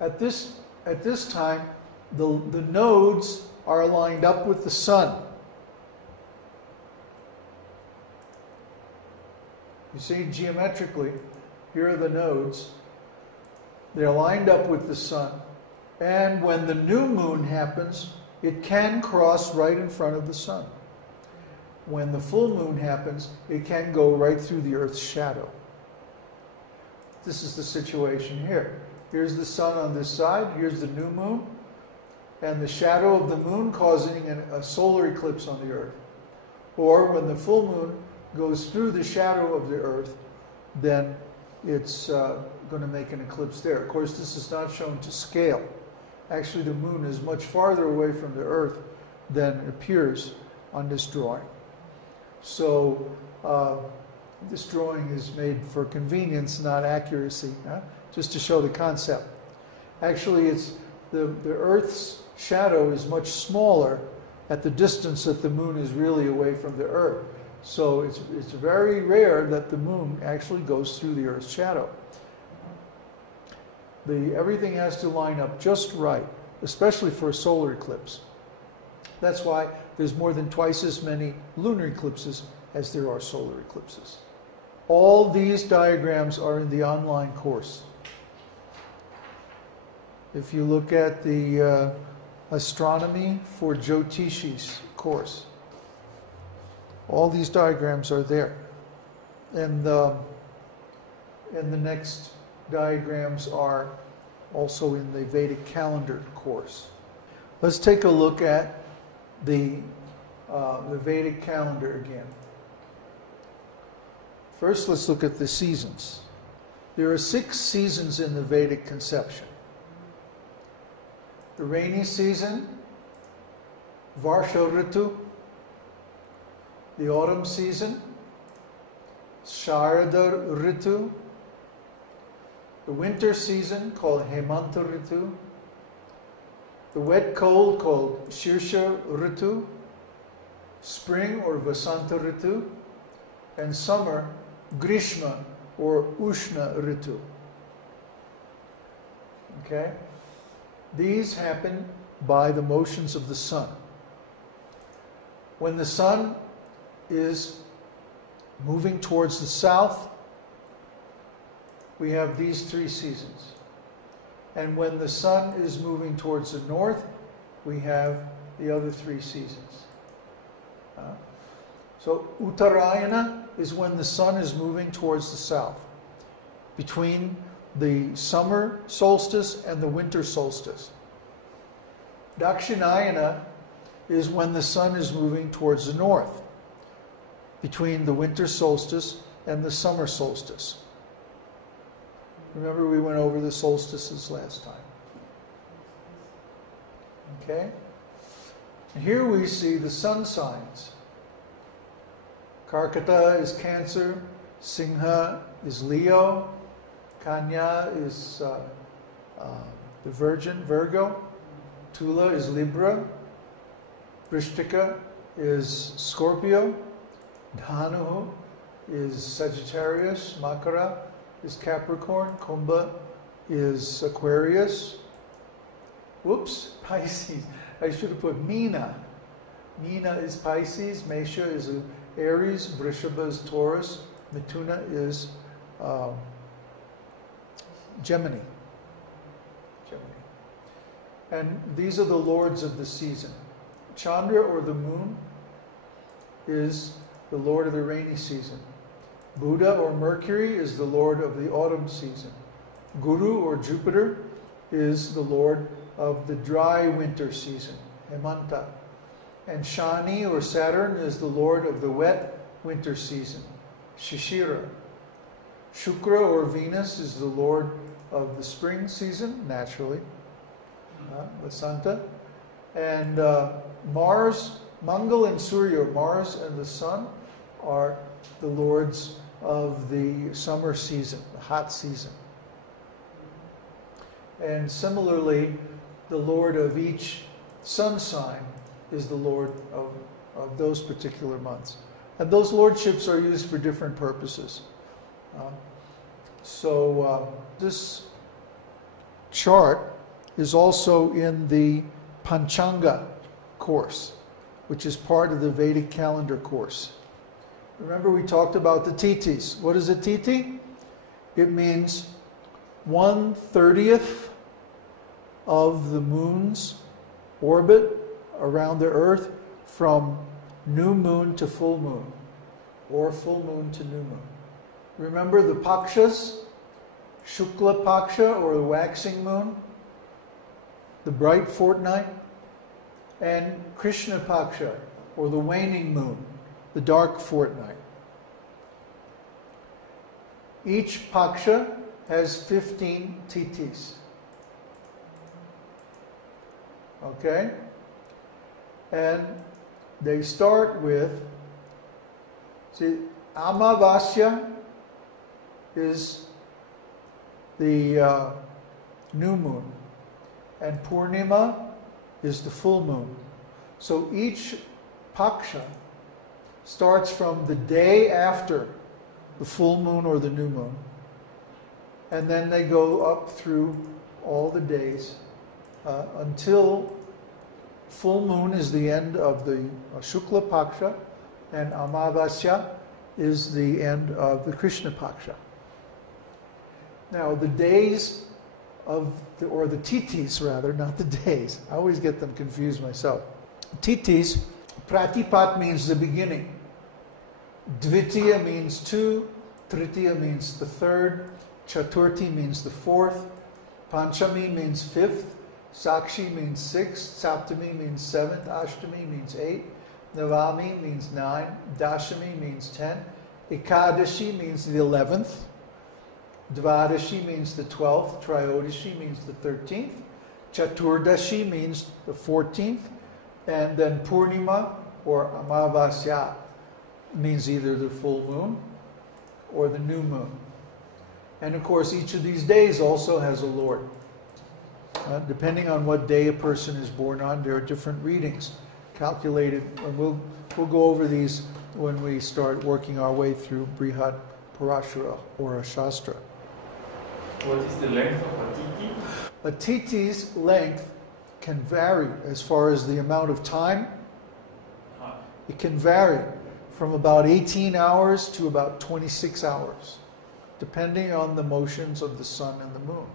At this time, the nodes are lined up with the sun. You see, geometrically, here are the nodes. They're lined up with the sun. And when the new moon happens, it can cross right in front of the sun. When the full moon happens, it can go right through the Earth's shadow. This is the situation here. Here's the sun on this side, here's the new moon, and the shadow of the moon causing a solar eclipse on the Earth. Or when the full moon goes through the shadow of the Earth, then it's going to make an eclipse there. Of course, this is not shown to scale. Actually, the moon is much farther away from the Earth than appears on this drawing. So this drawing is made for convenience, not accuracy, just to show the concept. Actually, it's the Earth's shadow is much smaller at the distance that the moon is really away from the Earth. So it's very rare that the moon actually goes through the Earth's shadow. Everything has to line up just right, especially for a solar eclipse. That's why there's more than twice as many lunar eclipses as there are solar eclipses. All these diagrams are in the online course. If you look at the Astronomy for Jyotishis course, all these diagrams are there. And the next diagrams are also in the Vedic Calendar course. Let's take a look at the Vedic calendar again. First, let's look at the seasons. There are 6 seasons in the Vedic conception. The rainy season, Varsha Ritu, the autumn season, Sharada Ritu, the winter season called Hemanta Ritu, the wet cold called Shirsha Ritu, spring or Vasanta Ritu, and summer Grishma or Ushna Ritu. Okay? These happen by the motions of the sun. When the sun is moving towards the south, we have these 3 seasons. And when the sun is moving towards the north, we have the other 3 seasons. So Uttarayana is when the sun is moving towards the south, between the summer solstice and the winter solstice. Dakshinayana is when the sun is moving towards the north, between the winter solstice and the summer solstice. Remember, we went over the solstices last time. Okay? And here we see the sun signs. Karkata is Cancer, Singha is Leo, Kanya is the Virgin, Virgo, Tula is Libra, Vrishtika is Scorpio, Dhanu is Sagittarius, Makara is Capricorn, Kumbha is Aquarius. Whoops, Pisces. I should have put Meena. Meena is Pisces, Mesha is Aries, Vrishabha is Taurus, Mithuna is Gemini. And these are the lords of the season. Chandra, or the moon, is the lord of the rainy season. Buddha, or Mercury, is the lord of the autumn season. Guru, or Jupiter, is the lord of the dry winter season, Hemanta. And Shani, or Saturn, is the lord of the wet winter season, Shishira. Shukra, or Venus, is the lord of the spring season, naturally, Vasanta. And Mars, Mangal and Surya, Mars and the sun, are the lords of the summer season, the hot season. And similarly, the lord of each sun sign is the lord of those particular months. And those lordships are used for different purposes. This chart is also in the Panchanga course, which is part of the Vedic Calendar course. Remember we talked about the tithis. What is a tithi? It means 1/30th of the moon's orbit around the earth from new moon to full moon, or full moon to new moon. Remember the pakshas? Shukla paksha, or the waxing moon, the bright fortnight, and Krishna paksha, or the waning moon, the dark fortnight. Each paksha has 15 tithis. Okay? And they start with, see, Amavasya is the new moon, and Purnima is the full moon. So each paksha starts from the day after the full moon or the new moon, and then they go up through all the days until full moon is the end of the Shukla Paksha, and Amavasya is the end of the Krishna Paksha. Now the days of, or the tithis rather, not the days. I always get them confused myself. Tithis, pratipat means the beginning. Dvitiya means 2, Tritiya means the 3rd, Chaturthi means the 4th, Panchami means 5th, Sakshi means 6th, Saptami means 7th, Ashtami means 8th, Navami means 9, Dashami means 10, Ekadashi means the 11th, Dvadashi means the 12th, Triyodashi means the 13th, Chaturdashi means the 14th, and then Purnima or Amavasya means either the full moon or the new moon. And of course, each of these days also has a lord. Depending on what day a person is born on, there are different readings calculated, and we'll go over these when we start working our way through Brihad Parashara or a Shastra. What is the length of a tithi? A tithi's length can vary as far as the amount of time. It can vary from about 18 hours to about 26 hours, depending on the motions of the sun and the moon.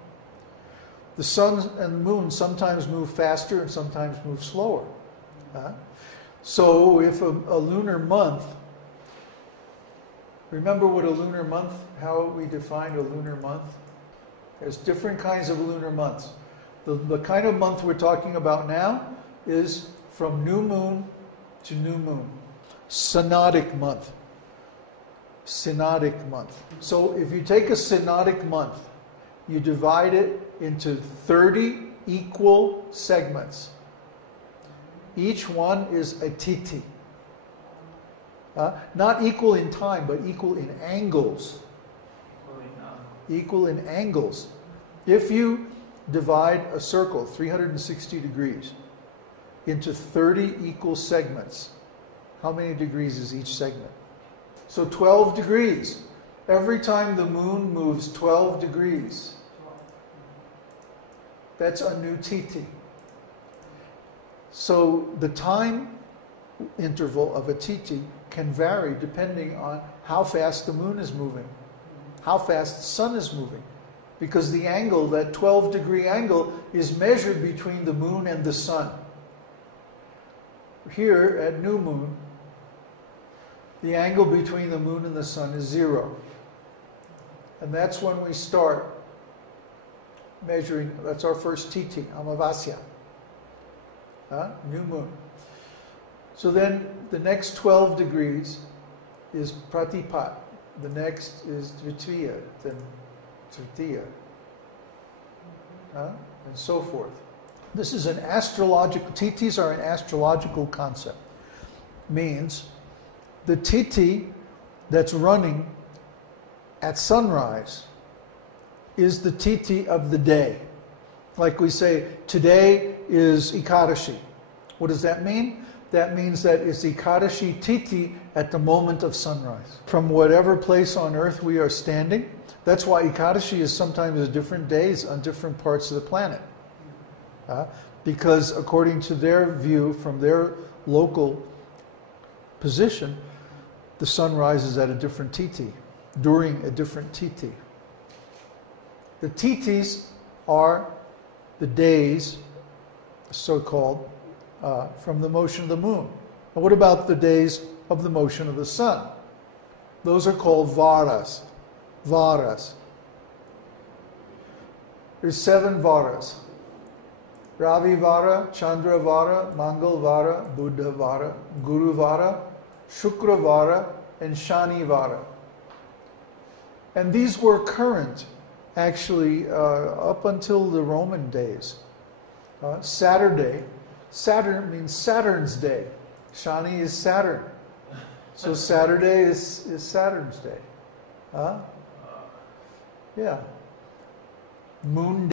The sun and the moon sometimes move faster and sometimes move slower. So if a lunar month, remember what a lunar month, how we defined a lunar month? There's different kinds of lunar months. The kind of month we're talking about now is from new moon to new moon. Synodic month. Synodic month. So if you take a synodic month, you divide it into 30 equal segments. Each one is a tithi. Not equal in time, but equal in angles. Equal in angles. If you divide a circle, 360 degrees, into 30 equal segments, how many degrees is each segment? So 12 degrees. Every time the moon moves 12 degrees, that's a new tithi. So the time interval of a tithi can vary depending on how fast the moon is moving, how fast the sun is moving. Because the angle, that 12-degree angle, is measured between the moon and the sun. Here at new moon, the angle between the moon and the sun is 0. And that's when we start measuring, that's our first tithi, Amavasya. New moon. So then the next 12 degrees is Pratipat. The next is Dvitiya, then Tritiya, and so forth. This is an astrological, tithis are an astrological concept. Means the tithi that's running at sunrise is the tithi of the day. Like we say, today is Ekadashi. What does that mean? That means that it's Ekadashi tithi at the moment of sunrise. From whatever place on earth we are standing, That's why Ekadashi is sometimes different days on different parts of the planet. Because according to their view, from their local position, the sun rises at a different titi, during a different titi. The titis are the days, so-called, from the motion of the moon. And what about the days of the motion of the sun? Those are called varas. Varas. There's 7 varas. Ravi Vara, Chandra Vara, Mangal Vara, Buddha Vara, Guru Vara, Shukra Vara, and Shani Vara. And these were current, actually, up until the Roman days. Saturday, Saturn means Saturn's day. Shani is Saturn. So Saturday is Saturn's day. Yeah. Moon